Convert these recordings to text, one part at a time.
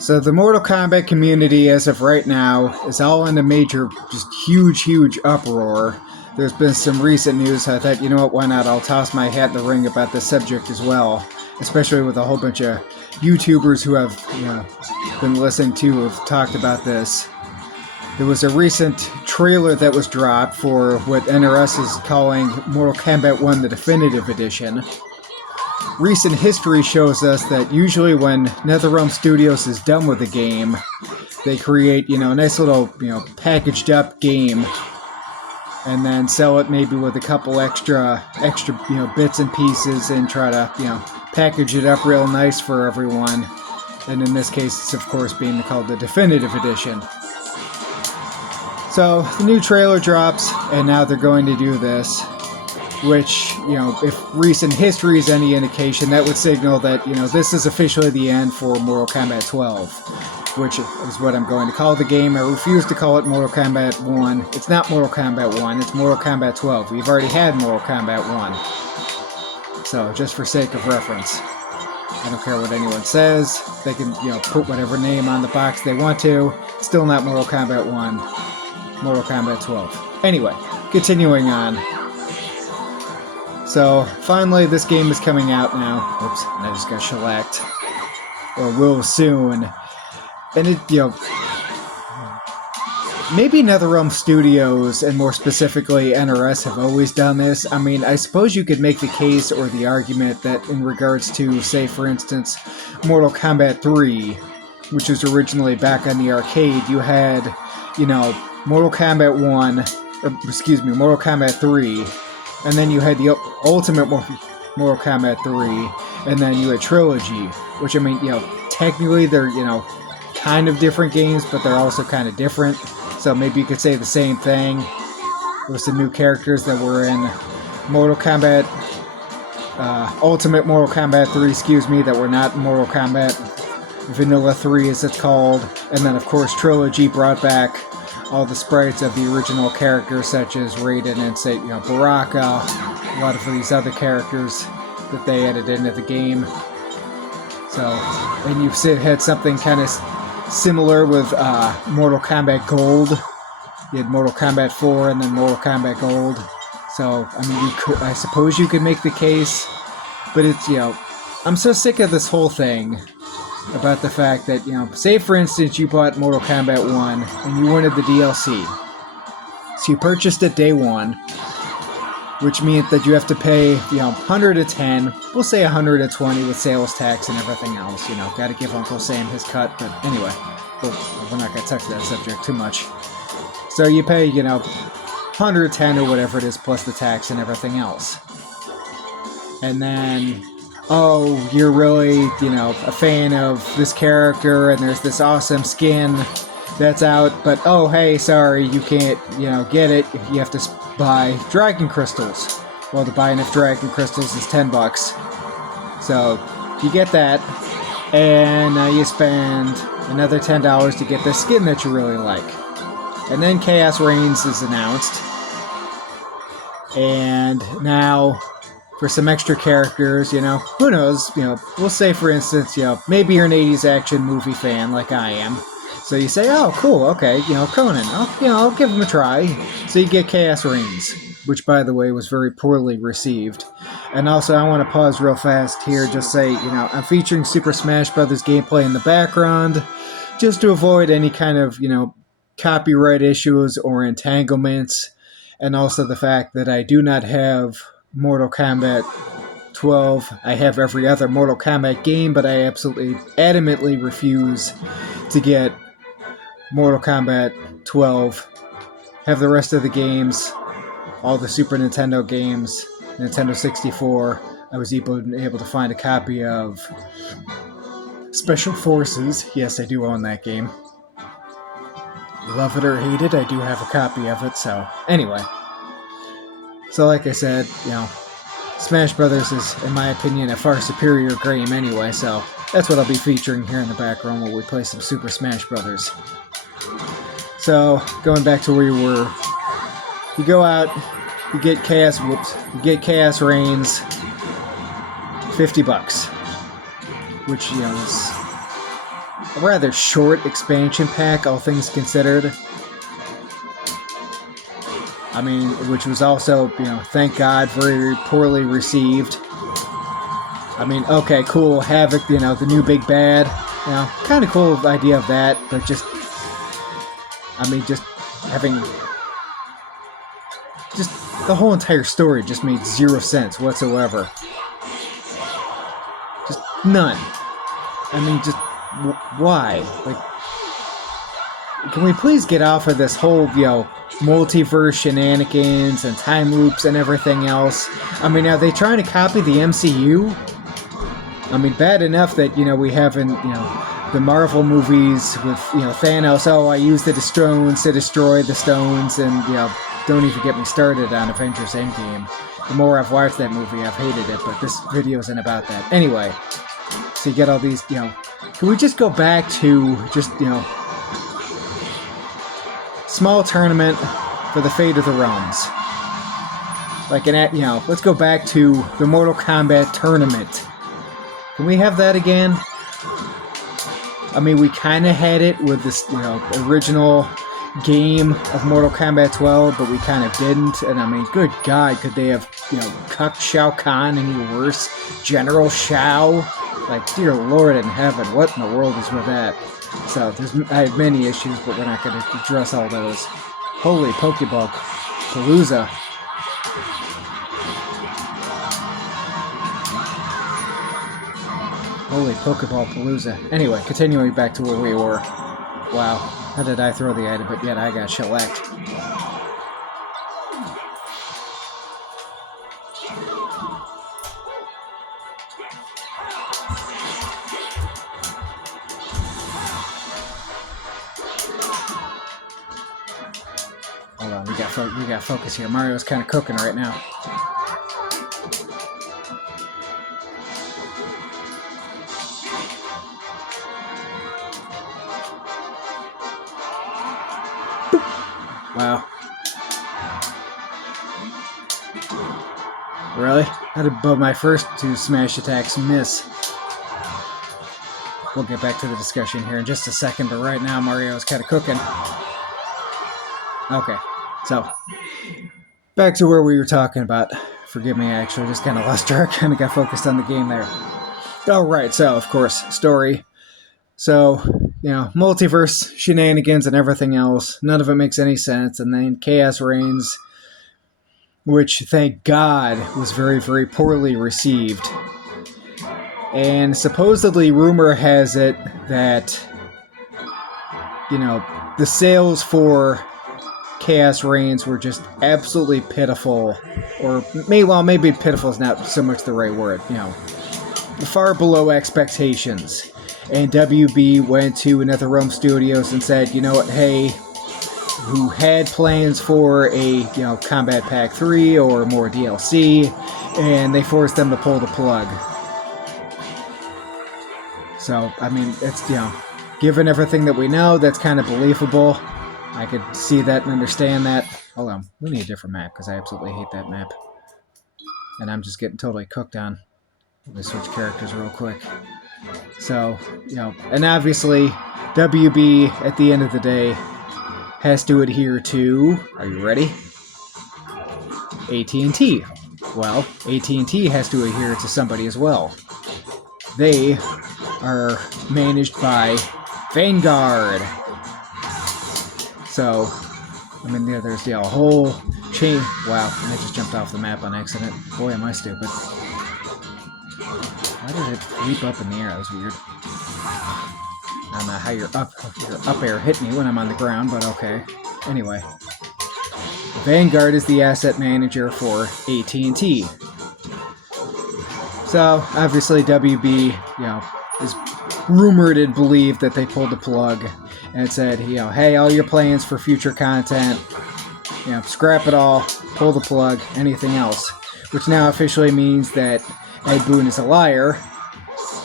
So the Mortal Kombat community, as of right now, is all in a major, just huge uproar. There's been some recent news. I thought, you know what, why not? I'll toss my hat in the ring about this subject as well. Especially with a whole bunch of YouTubers who have, been listening to have talked about this. There was a recent trailer that was dropped for what NRS is calling Mortal Kombat 1 the Definitive Edition. Recent history shows us that usually when NetherRealm Studios is done with the game, they create, a nice little, packaged up game and then sell it maybe with a couple extra, bits and pieces and try to, package it up real nice for everyone. And in this case, it's of course being called the Definitive Edition. So the new trailer drops and now they're going to do this. Which, if recent history is any indication, that would signal that, this is officially the end for Mortal Kombat 12, which is what I'm going to call the game. I refuse to call it Mortal Kombat 1. It's not Mortal Kombat 1, it's Mortal Kombat 12. We've already had Mortal Kombat 1. So, just for sake of reference. I don't care what anyone says. They can, put whatever name on the box they want to. It's still not Mortal Kombat 1. Mortal Kombat 12. Anyway, continuing on. So, finally, this game is coming out now. Oops, I just got shellacked. Or will soon. And it, maybe NetherRealm Studios, and more specifically NRS, have always done this. I mean, I suppose you could make the case or the argument that in regards to, say, for instance, Mortal Kombat 3, which was originally back on the arcade, you had, Mortal Kombat 1, Mortal Kombat 3, and then you had the Ultimate Mortal Kombat 3, and then you had Trilogy, which, I mean, technically they're, kind of different games, but they're also kind of different. So maybe you could say the same thing with some new characters that were in Mortal Kombat, Ultimate Mortal Kombat 3, that were not Mortal Kombat Vanilla 3, as it's called. And then, of course, Trilogy brought back all the sprites of the original characters, such as Raiden and, say, Baraka, a lot of these other characters that they added into the game. So, and you've had something kind of similar with Mortal Kombat Gold. You had Mortal Kombat 4 and then Mortal Kombat Gold. So, I mean, I suppose you could make the case, but it's, I'm so sick of this whole thing about the fact that, say for instance you bought Mortal Kombat 1 and you wanted the DLC. So you purchased it day one, which means that you have to pay, 110, we'll say 120 with sales tax and everything else, gotta give Uncle Sam his cut, but anyway, we're not gonna touch that subject too much. So you pay, 110 or whatever it is plus the tax and everything else. And then, oh, you're really, a fan of this character and there's this awesome skin that's out, but oh, hey, sorry, you can't, get it. You have to buy Dragon Crystals. Well, to buy enough Dragon Crystals is $10. So, you get that, and now you spend another $10 to get the skin that you really like. And then Chaos Reigns is announced. And now, for some extra characters, who knows, we'll say, for instance, maybe you're an 80s action movie fan like I am. So you say, oh, cool, okay, Conan, I'll give him a try. So you get Chaos Reigns, which, by the way, was very poorly received. And also, I want to pause real fast here, just say, I'm featuring Super Smash Bros. Gameplay in the background, just to avoid any kind of, copyright issues or entanglements, and also the fact that I do not have Mortal Kombat 12. I have every other Mortal Kombat game, but I absolutely, adamantly refuse to get Mortal Kombat 12. Have the rest of the games, all the Super Nintendo games, Nintendo 64. I was able to find a copy of Special Forces. Yes, I do own that game. Love it or hate it, I do have a copy of it, so anyway. So like I said, Smash Brothers is, in my opinion, a far superior game anyway, so that's what I'll be featuring here in the background while we play some Super Smash Brothers. So, going back to where you were, you go out, you get Chaos Reigns, $50, which, is a rather short expansion pack, all things considered. I mean, which was also, you know, thank God, very poorly received. I mean, okay, cool, Havoc, you know, the new big bad. You know, kind of cool idea of that, but just, I mean, just having, just the whole entire story just made zero sense whatsoever. Just none. I mean, just, why? Like, can we please get off of this whole, you know, multiverse shenanigans and time loops and everything else? I mean, are they trying to copy the MCU? I mean, bad enough that, you know, we have in, you know, the Marvel movies with, you know, Thanos, oh, I used the stones to destroy the stones, and, you know, don't even get me started on Avengers Endgame. The more I've watched that movie, I've hated it, but this video isn't about that. Anyway, so you get all these, you know, can we just go back to just, you know, small tournament for the fate of the realms. Like, you know, let's go back to the Mortal Kombat tournament. Can we have that again? I mean, we kind of had it with this, you know, original game of Mortal Kombat 12, but we kind of didn't. And I mean, good God, could they have, you know, cucked Shao Kahn any worse? General Shao? Like, dear Lord in heaven, what in the world is with that? So, I have many issues, but we're not going to address all those. Holy Pokeball Palooza. Holy Pokeball Palooza. Anyway, continuing back to where we were. Wow, how did I throw the item, but yet I got shellacked. Hold on, we got focus here. Mario's kind of cooking right now. Wow. Really? How did both my first two smash attacks miss? We'll get back to the discussion here in just a second, but right now Mario's kind of cooking. Okay, so back to where we were talking about. Forgive me, I actually just kind of lost track, kind of got focused on the game there. Alright, so, of course, story. So, you know, multiverse shenanigans and everything else. None of it makes any sense. And then Chaos reigns, which, thank God, was very, very poorly received. And supposedly, rumor has it that, you know, the sales for Chaos Reigns were just absolutely pitiful. Or, maybe pitiful is not so much the right word, you know, far below expectations. And WB went to NetherRealm Studios and said, you know what, hey, who had plans for a, you know, Combat Pack 3 or more DLC, and they forced them to pull the plug. So, I mean, it's, you know, given everything that we know, that's kind of believable. I could see that and understand that. Hold on, we need a different map, because I absolutely hate that map. And I'm just getting totally cooked on. Let me switch characters real quick. So, you know, and obviously, WB, at the end of the day, has to adhere to, are you ready? AT&T. Well, AT&T has to adhere to somebody as well. They are managed by Vanguard. So, I mean, there's a whole chain. Wow, I just jumped off the map on accident. Boy, am I stupid. Why did it leap up in the air? That was weird. I don't know how your up air hit me when I'm on the ground, but okay. Anyway. Vanguard is the asset manager for AT&T. So, obviously, WB, you know, is rumored and believed that they pulled the plug and said, you know, hey, all your plans for future content, you know, scrap it all, pull the plug, anything else. Which now officially means that Ed Boon is a liar,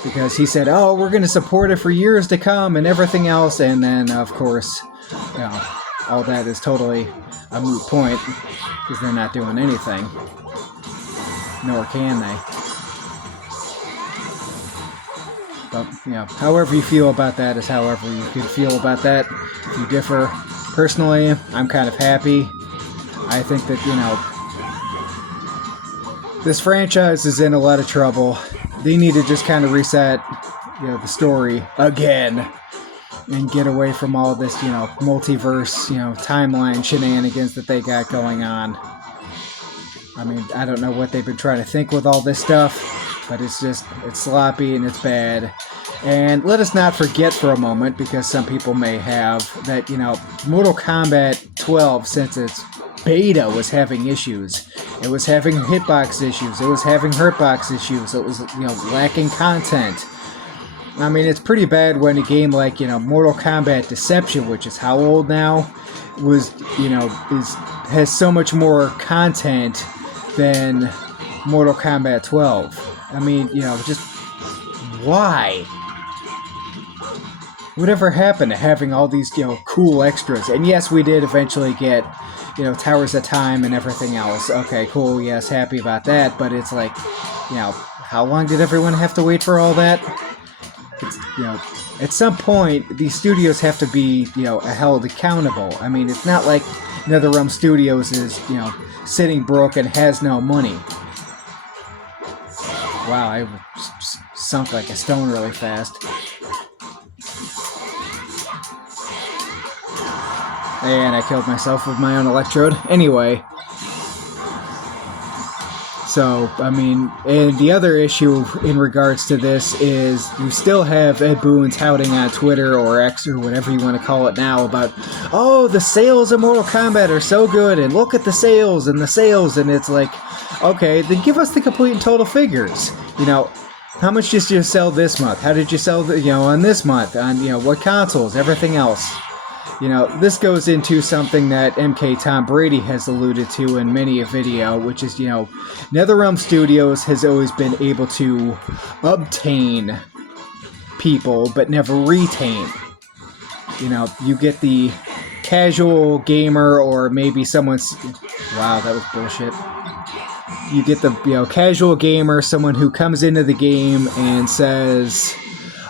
because he said, oh, we're going to support it for years to come and everything else, and then, of course, you know, all that is totally a moot point, because they're not doing anything. Nor can they. But, you know, however you feel about that is however you can feel about that. If you differ, personally, I'm kind of happy. I think that, you know, this franchise is in a lot of trouble. They need to just kind of reset, you know, the story again and get away from all this, you know, multiverse, you know, timeline shenanigans that they got going on. I mean, I don't know what they've been trying to think with all this stuff, but it's just, it's sloppy and it's bad. And let us not forget for a moment, because some people may have, that, you know, Mortal Kombat 12, since its beta, was having issues. It was having hitbox issues. It was having hurtbox issues. It was, you know, lacking content. I mean, it's pretty bad when a game like, you know, Mortal Kombat Deception, which is how old now, was, you know, has so much more content than Mortal Kombat 12. I mean, you know, just why? Whatever happened to having all these, you know, cool extras? And yes, we did eventually get, you know, Towers of Time and everything else. Okay, cool, yes, happy about that, but it's like, you know, how long did everyone have to wait for all that? It's, you know, at some point, these studios have to be, you know, held accountable. I mean, it's not like NetherRealm Studios is, you know, sitting broke and has no money. Wow, I sunk like a stone really fast. And I killed myself with my own electrode. Anyway. So, I mean, and the other issue in regards to this is you still have Ed Boon touting on Twitter or X or whatever you want to call it now about, oh, the sales of Mortal Kombat are so good, and look at the sales, and it's like, okay, then give us the complete and total figures. You know, how much did you sell this month? How did you sell, you know, on this month? On, you know, what consoles? Everything else. You know, this goes into something that MK Tom Brady has alluded to in many a video, which is, you know, NetherRealm Studios has always been able to obtain people, but never retain. You know, you get the casual gamer, or maybe someone's... Wow, that was bullshit. You get the, you know, casual gamer, someone who comes into the game and says,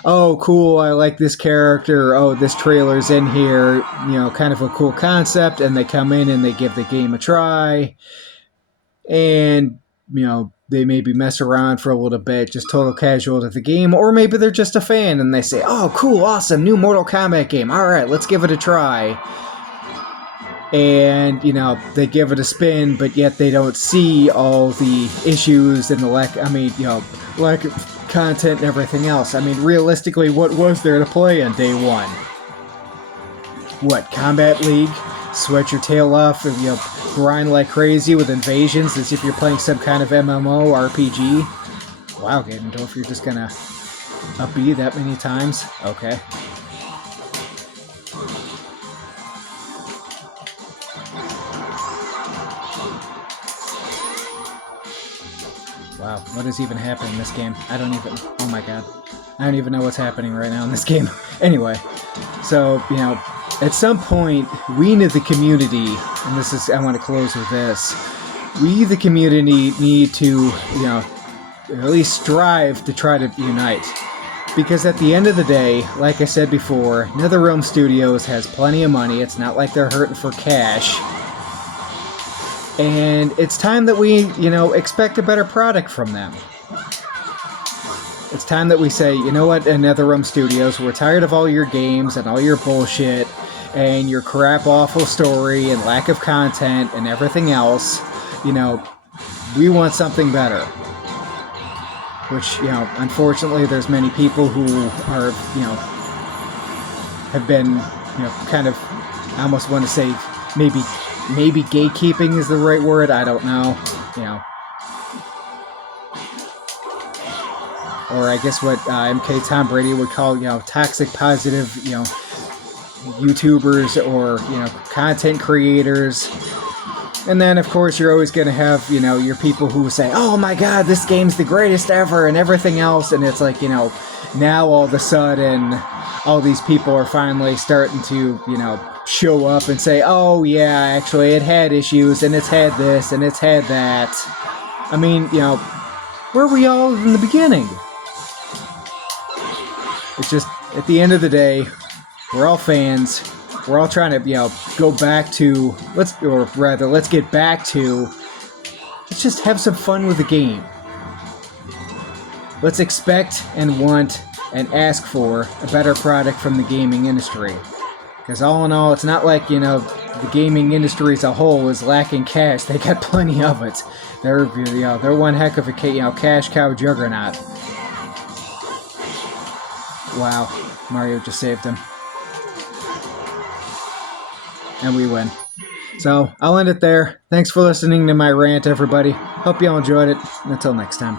oh, cool, I like this character, oh, this trailer's in here, you know, kind of a cool concept, and they come in and they give the game a try, and, you know, they maybe mess around for a little bit, just total casual to the game, or maybe they're just a fan, and they say, oh, cool, awesome, new Mortal Kombat game, alright, let's give it a try. And, you know, they give it a spin, but yet they don't see all the issues and the lack of content and everything else. I mean, realistically, what was there to play on day one? What, Combat League? Sweat your tail off and, you know, grind like crazy with invasions as if you're playing some kind of MMO RPG? Wow, Ganondorf, you're just gonna up-B that many times? Okay. Wow, what is even happening in this game? I don't even... Oh my god. I don't even know what's happening right now in this game. Anyway, so, you know, at some point, we in the community, and this is... I want to close with this. We, the community, need to, you know, at least strive to try to unite. Because at the end of the day, like I said before, NetherRealm Studios has plenty of money. It's not like they're hurting for cash. And it's time that we, you know, expect a better product from them. It's time that we say, you know what, NetherRealm Studios, we're tired of all your games and all your bullshit and your crap awful story and lack of content and everything else. You know, we want something better. Which, you know, unfortunately there's many people who are, you know, have been, you know, kind of, I almost want to say, maybe gatekeeping is the right word, I don't know, you know. Or I guess what MK Tom Brady would call, you know, toxic positive, you know, YouTubers or, you know, content creators. And then, of course, you're always going to have, you know, your people who say, oh my god, this game's the greatest ever and everything else. And it's like, you know, now all of a sudden, all these people are finally starting to, you know, show up and say, oh yeah, actually it had issues and it's had this and it's had that. I mean, you know, where were we all in the beginning? It's just, at the end of the day, we're all fans. We're all trying to, go back to, let's get back to, let's just have some fun with the game. Let's expect and want and ask for a better product from the gaming industry. Because all in all, it's not like, the gaming industry as a whole is lacking cash. They got plenty of it. They're one heck of a cash cow juggernaut. Wow, Mario just saved him. And we win. So, I'll end it there. Thanks for listening to my rant, everybody. Hope you all enjoyed it. Until next time.